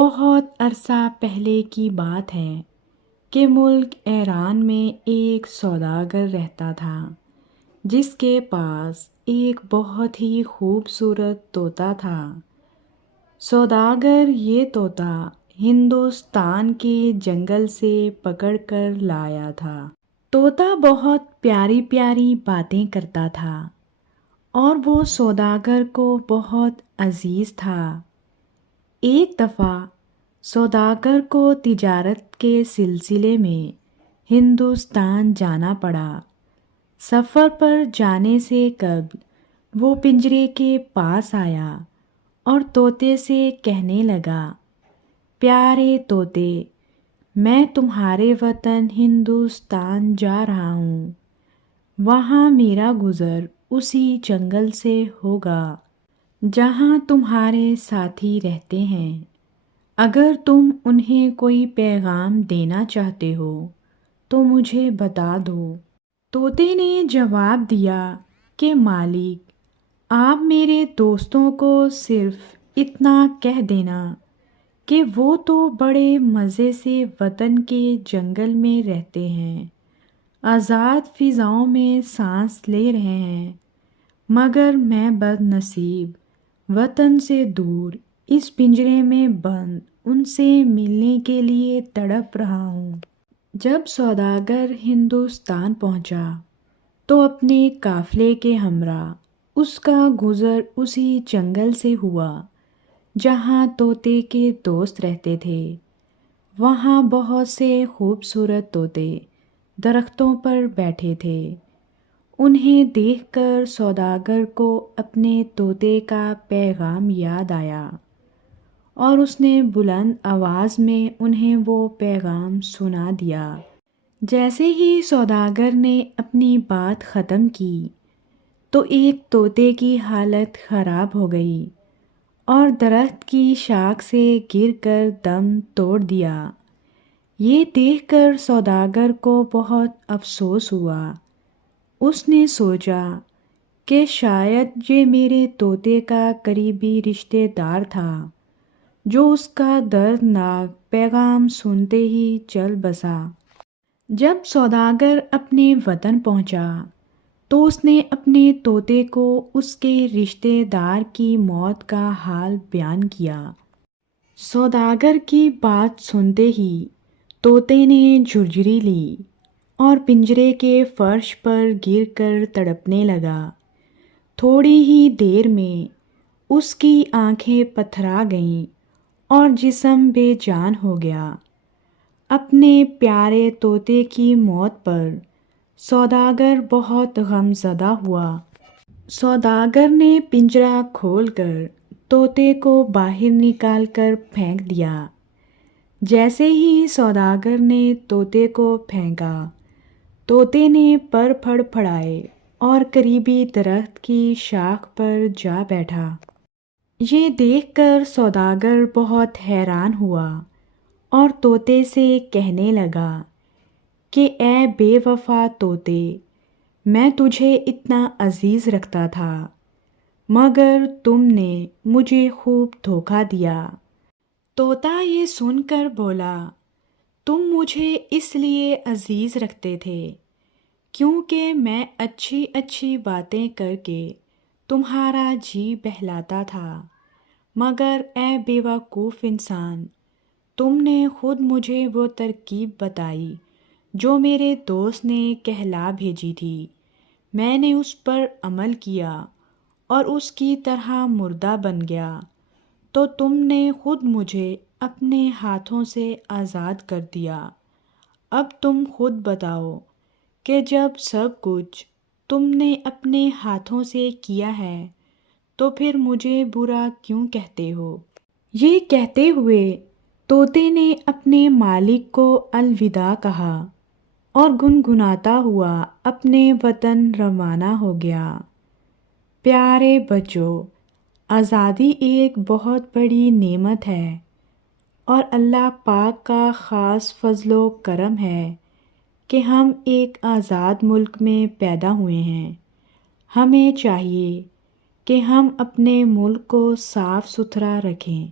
بہت عرصہ پہلے کی بات ہے کہ ملک ایران میں ایک سوداگر رہتا تھا جس کے پاس ایک بہت ہی خوبصورت طوطا تھا۔ سوداگر یہ طوطا ہندوستان کے جنگل سے پکڑ کر لایا تھا۔ طوطا بہت پیاری پیاری باتیں کرتا تھا اور وہ سوداگر کو بہت عزیز تھا۔ ایک دفعہ سوداگر کو تجارت کے سلسلے میں ہندوستان جانا پڑا۔ سفر پر جانے سے قبل وہ پنجرے کے پاس آیا اور طوطے سے کہنے لگا، پیارے طوطے، میں تمہارے وطن ہندوستان جا رہا ہوں۔ وہاں میرا گزر اسی جنگل سے ہوگا جہاں تمہارے ساتھی رہتے ہیں۔ اگر تم انہیں کوئی پیغام دینا چاہتے ہو تو مجھے بتا دو۔ طوطے نے جواب دیا کہ مالک، آپ میرے دوستوں کو صرف اتنا کہہ دینا کہ وہ تو بڑے مزے سے وطن کے جنگل میں رہتے ہیں، آزاد فضاؤں میں سانس لے رہے ہیں، مگر میں بد نصیب وطن سے دور اس پنجرے میں بند ان سے ملنے کے لیے تڑپ رہا ہوں۔ جب سوداگر ہندوستان پہنچا تو اپنے قافلے کے ہمراہ اس کا گزر اسی جنگل سے ہوا جہاں طوطے کے دوست رہتے تھے۔ وہاں بہت سے خوبصورت طوطے درختوں پر بیٹھے تھے۔ انہیں دیکھ کر سوداگر کو اپنے طوطے کا پیغام یاد آیا اور اس نے بلند آواز میں انہیں وہ پیغام سنا دیا۔ جیسے ہی سوداگر نے اپنی بات ختم کی تو ایک طوطے کی حالت خراب ہو گئی اور درخت کی شاخ سے گر کر دم توڑ دیا۔ یہ دیکھ کر سوداگر کو بہت افسوس ہوا۔ اس نے سوچا کہ شاید یہ میرے طوطے کا قریبی رشتہ دار تھا جو اس کا دردناک پیغام سنتے ہی چل بسا۔ جب سوداگر اپنے وطن پہنچا تو اس نے اپنے طوطے کو اس کے رشتہ دار کی موت کا حال بیان کیا۔ سوداگر کی بات سنتے ہی طوطے نے جھرجھری لی اور پنجرے کے فرش پر گر کر تڑپنے لگا۔ تھوڑی ہی دیر میں اس کی آنکھیں پتھرا گئیں اور جسم بے جان ہو گیا۔ اپنے پیارے طوطے کی موت پر سوداگر بہت غم زدہ ہوا۔ سوداگر نے پنجرہ کھول کر طوطے کو باہر نکال کر پھینک دیا۔ جیسے ہی سوداگر نے طوطے کو پھینکا، طوطے نے پر پھڑ پھڑائے اور قریبی درخت کی شاخ پر جا بیٹھا۔ یہ دیکھ کر سوداگر بہت حیران ہوا اور طوطے سے کہنے لگا کہ اے بے وفا طوطے، میں تجھے اتنا عزیز رکھتا تھا مگر تم نے مجھے خوب دھوکہ دیا۔ طوطا یہ سن کر بولا، تم مجھے اس لیے عزیز رکھتے تھے کیونکہ میں اچھی اچھی باتیں کر کے تمہارا جی بہلاتا تھا، مگر اے بے وقوف انسان، تم نے خود مجھے وہ ترکیب بتائی جو میرے دوست نے کہلا بھیجی تھی۔ میں نے اس پر عمل کیا اور اس کی طرح مردہ بن گیا، تو تم نے خود مجھے اپنے ہاتھوں سے آزاد کر دیا۔ اب تم خود بتاؤ کہ جب سب کچھ تم نے اپنے ہاتھوں سے کیا ہے تو پھر مجھے برا کیوں کہتے ہو؟ یہ کہتے ہوئے طوطے نے اپنے مالک کو الوداع کہا اور گنگناتا ہوا اپنے وطن روانہ ہو گیا۔ پیارے بچوں، آزادی ایک بہت بڑی نعمت ہے اور اللہ پاک کا خاص فضل و کرم ہے کہ ہم ایک آزاد ملک میں پیدا ہوئے ہیں۔ ہمیں چاہیے کہ ہم اپنے ملک کو صاف ستھرا رکھیں۔